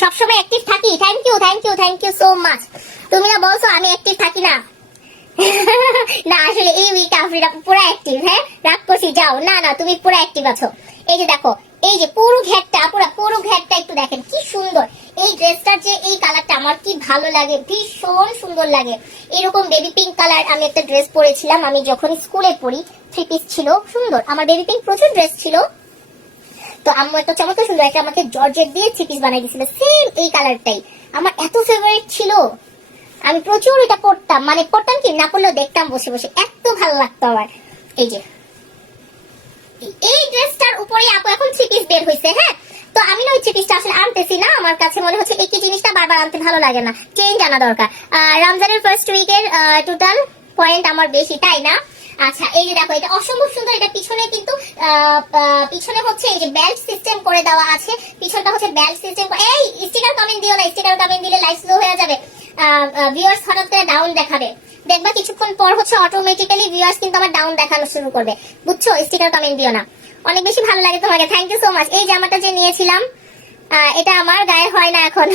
সবসময় অ্যাক্টিভ থাকি। Thank you thank you thank you so much. তুমি না বলছো আমি অ্যাক্টিভ থাকি না। না আসলে এই উইক আফরিন পুরো অ্যাক্টিভ। হ্যাঁ রাগ করছি, যাও। না না তুমি পুরো অ্যাক্টিভ আছো। এই যে দেখো, এই যে পুরো ঘেরটা, পুরো ঘেরটা একটু দেখেন কি সুন্দর। এই ড্রেসটার যে এই কালারটা আমার কি ভালো লাগে, ভীষণ সুন্দর লাগে। এরকম বেবি পিঙ্ক কালার আমি একটা ড্রেস পরেছিলাম আমি যখন স্কুলে পড়ি, 3 পিস ছিল, সুন্দর। আমার বেবি পিঙ্ক প্রচুর ড্রেস ছিল, তো আম্মু একটা চমৎকার সুন্দর একটা আমাকে জর্জেট দিয়ে 3 পিস বানাই দিয়েছিল, সেম এই কালারটাই আমার এত ফেভারিট ছিল। আমি প্রচুর এটা পড়তাম, মানে পড়তাম কি না পড়লেও দেখতাম বসে বসে, এত ভালো লাগতো আমার। এই যে এই ড্রেসটার উপরে আপু এখন 3 পিস বের হইছে। হ্যাঁ তো আমি না ওই 3 পিসটা আসলে আনতেছি না, আমার কাছে মনে হচ্ছে একই জিনিসটা বারবার আনতে ভালো লাগে না, চেঞ্জ আনা দরকার। রমজানের ফার্স্ট উইকের টোটাল পয়েন্ট আমার বেশি, তাই না? আচ্ছা এই যে দেখো, এটা অসম্ভব সুন্দর। এটা পিছনে কিন্তু পিছনে হচ্ছে এই যে বেল্ট সিস্টেম করে দেওয়া আছে, পিছনটা হচ্ছে বেল্ট সিস্টেম। এই স্টিকার কমেন্ট দিও না, স্টিকার কমেন্ট দিলে লাইভ স্লো হয়ে যাবে, ভিউয়ার্স হঠাৎ করে ডাউন দেখাবে। দেখবা কিছুক্ষণ পর হচ্ছে অটোমেটিক্যালি ভিউয়ার্স কিন্তু আমার ডাউন দেখানো শুরু করবে, বুঝছো? স্টিকার কমেন্ট দিও না। অনেক বেশি ভালো লাগে তোমাকে, থ্যাংক ইউ সো মাচ। এই জামাটা যে নিয়েছিলাম এটা আমার গায়ে হয় না এখন।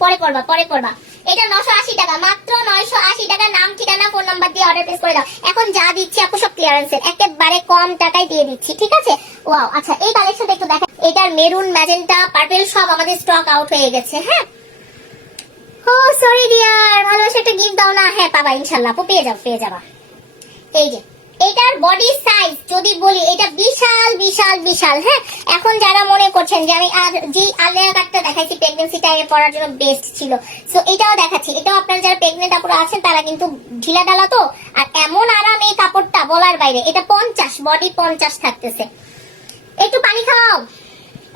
পরে পড়বা। এটা 980 টাকা, মাত্র 980 টাকা। নাম ঠিকানা ফোন নাম্বার দিয়ে অর্ডার প্লেস করে দাও। এখন যা দিচ্ছি আপু সব ক্লিয়ারেন্সের, একেবারে কম টাকায় দিয়ে দিচ্ছি, ঠিক আছে? ওয়াও, আচ্ছা এই কালেকশনটা একটু দেখা। এটার মেরুন, ম্যাজেন্টা, পার্পল সব আমাদের স্টক আউট হয়ে গেছে। হ্যাঁ ও সরি ডিয়ার, ভালোবাসা একটা গিফট দাও না। হ্যাঁ পাবা ইনশাআল্লাহ আপু, পেয়ে যাবা। এই যে এটার বডি সাইজ যদি বলি, এটা বিশাল বিশাল বিশাল। হ্যাঁ এখন যারা মনে করছেন যে আমি যে আলিয়া কাটটা দেখাইছি প্রেগন্যান্সি টাইমে পরার জন্য বেস্ট ছিল, সো এটাও দেখাচ্ছি। এটাও আপনারা যারা প্রেগনেন্ট আপুরা আছেন তারা কিন্তু ঢিলা ঢালা তো, আর এমন আরাম এই কাপড়টা বলার বাইরে। এটা 50, বডি 50 থাকতেছে। একটু পানি খাও,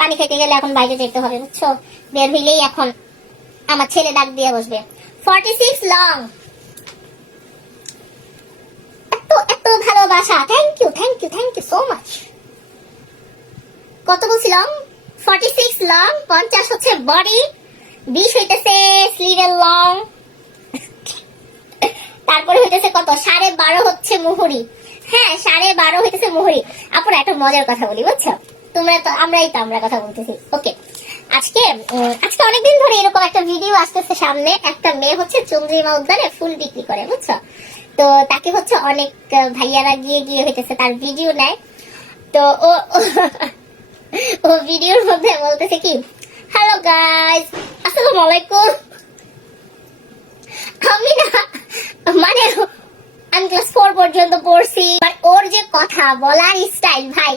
পানি খেতে গেলে এখন বাইরে যেতে হবে, বুঝছো? বের হইলেই এখন আমার ছেলে ডাক দিয়ে বসবে। 46 লং, এত ভালোবাসা, থ্যাংক ইউ সো মাচ। কত বলছিলাম? 46 লং, 50 হচ্ছে বডি, 20 হইতেছে স্লিভের লং, তারপরে হইতেছে কত 12.5 হচ্ছে মুহুরি। হ্যাঁ 12.5 হইতেছে মুহুরি। আপনারা একটা মজার কথা বলি, বুঝছো? তোমরা তো আমরা কথা বলতেছি। ওকে, আজকে অনেকদিন ধরে এরকম একটা ভিডিও আসতেছে সামনে। একটা মেয়ে হচ্ছে চন্দ্রিমা উদ্যানে ফুল বিক্রি করে, বুঝছো? তো তাকে হচ্ছে অনেক ভাইয়ারা গিয়ে হইতেছে তার ভিডিও নেয়। তো ও ভিডিওর মধ্যে বলতেছে কি, হ্যালো গাইস, আসসালামু আলাইকুম। আমি না মানে আমি ক্লাস 4 পর্যন্ত পড়ছি, ওর যে কথা বলার স্টাইল ভাই,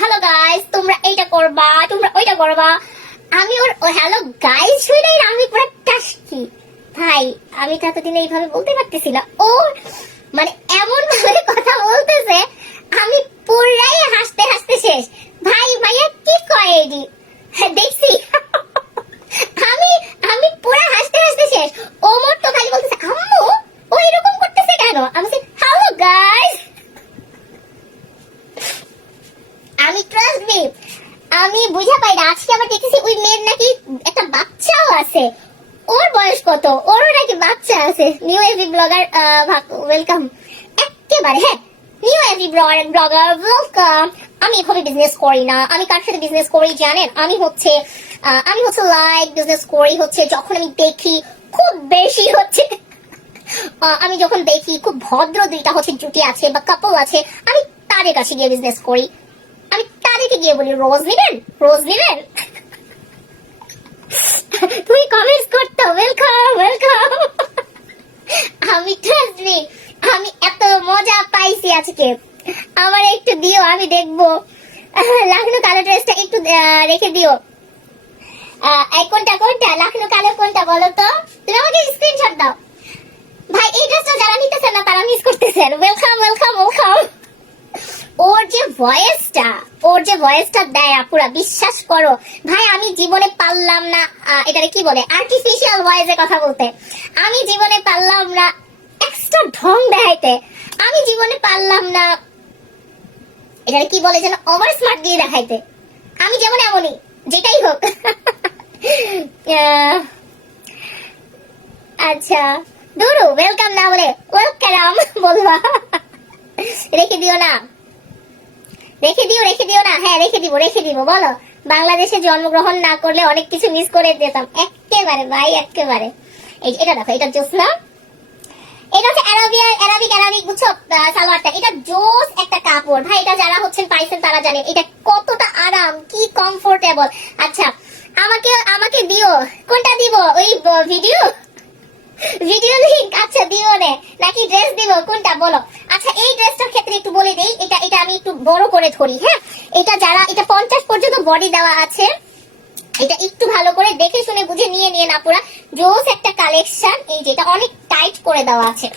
হ্যালো গাইস তোমরা এইটা করবা, তোমরা ওইটা করবা। আমি ওর হ্যালো গাইস শুনেই আমি পুরো টাসকি ভাই। আমি তো এতদিন এইভাবে বলতে পারতেছি না। ও মানে এমন ভাবে কথা বলতেছে, আমি পুরাই হাসতে হাসতে শেষ। ভাই ভাইয়া কি কয় এডি দেখছি। আমি পুরা হাসতে হাসতে শেষ। ওমর তো খালি বলতেছে আম্মু ও এরকম করতেছে কেন। আমি বলছি হ্যালো গাইস। আমি ট্রাস্ট মি, আমি বুঝা পাই না। আজকে আবার দেখেছি ওই মেয়ের নাকি একটা বাচ্চাও আছে। ওর বয়স কত? ওরও নাকি বাচ্চা আছে। নিউ এভি ব্লগার ওয়েলকাম একেবারে। হ্যাঁ নিউ এভি ব্লগার ওয়েলকাম। আমি এভাবে বিজনেস করি না। আমি কার সাথে বিজনেস করি জানেন? আমি হচ্ছে লাইক বিজনেস করি হচ্ছে যখন আমি দেখি খুব বেশি হচ্ছে, আমি যখন দেখি খুব ভদ্র দুইটা হচ্ছে জুটি আছে বা কাপল আছে, আমি তাদের কাছে গিয়ে বিজনেস করি। আমি তাদেরকে গিয়ে বলি রোজ নিবেন। তুই কমেন্টস করতো ওয়েলকাম। আমি ট্রাস্ট মি, আমি এত মজা পাইছি আজকে। আমার একটু দিও, আমি দেখবো। লাখনৌ কালো ড্রেসটা একটু রেখে দিও। কোনটা লাখনৌ কালো কোনটা বলো তো? তুমি আমাকে স্ক্রিনশট দাও। ভাই এই ড্রেসটা যারা নিতেছেন না তারা মিস করতেছেন। ওয়েলকাম। ওর যে ভয়েসটা দেয় আপুরা, বিশ্বাস করো ভাই আমি জীবনে পারলাম না এটারে কি বলে আর্টিফিশিয়াল ভয়েসে কথা বলতে। আমি জীবনে পারলাম না এক্সট্রা ঢং দেখাইতে। আমি জীবনে পারলাম না এটারে কি বলে যেন ওভার স্মার্ট দিয়ে দেখাইতে। আমি যেমন এমনই, যেটাই হোক। আচ্ছা দুরু ওয়েলকাম না বলে ওয়েলকাম বলবা। রেখে দিও না। হ্যাঁ রেখে দিব বলো। বাংলাদেশে জন্মগ্রহণ না করলে অনেক কিছু মিস করে যেতাম, একেবারে ভাই একেবারে। এই এটা দেখো, এটা জোসনা, এটা হচ্ছে অ্যারাবিক বুঝছো সালোয়ারটা, এটা জোস একটা কাপড় ভাই। এটা যারা হচ্ছেন পাইছেন তারা জানেন এটা কতটা আরাম, কি কমফোর্টেবল। আচ্ছা আমাকে দিও, কোনটা দিব? ওই ভিডিও লিংক? আচ্ছা দিও নে, নাকি ড্রেস দিব, কোনটা বলো? আচ্ছা এই ড্রেসটার ক্ষেত্রে একটু বলে দেই, এটা আমি একটু বড় করে ধরি, হ্যাঁ। এটা 50 পর্যন্ত বডি দেওয়া আছে, এটা একটু ভালো করে দেখে শুনে বুঝে নিয়ে না পুরা জোস একটা কালেকশন। এই যে এটা অনেক টাইট করে দেওয়া আছে।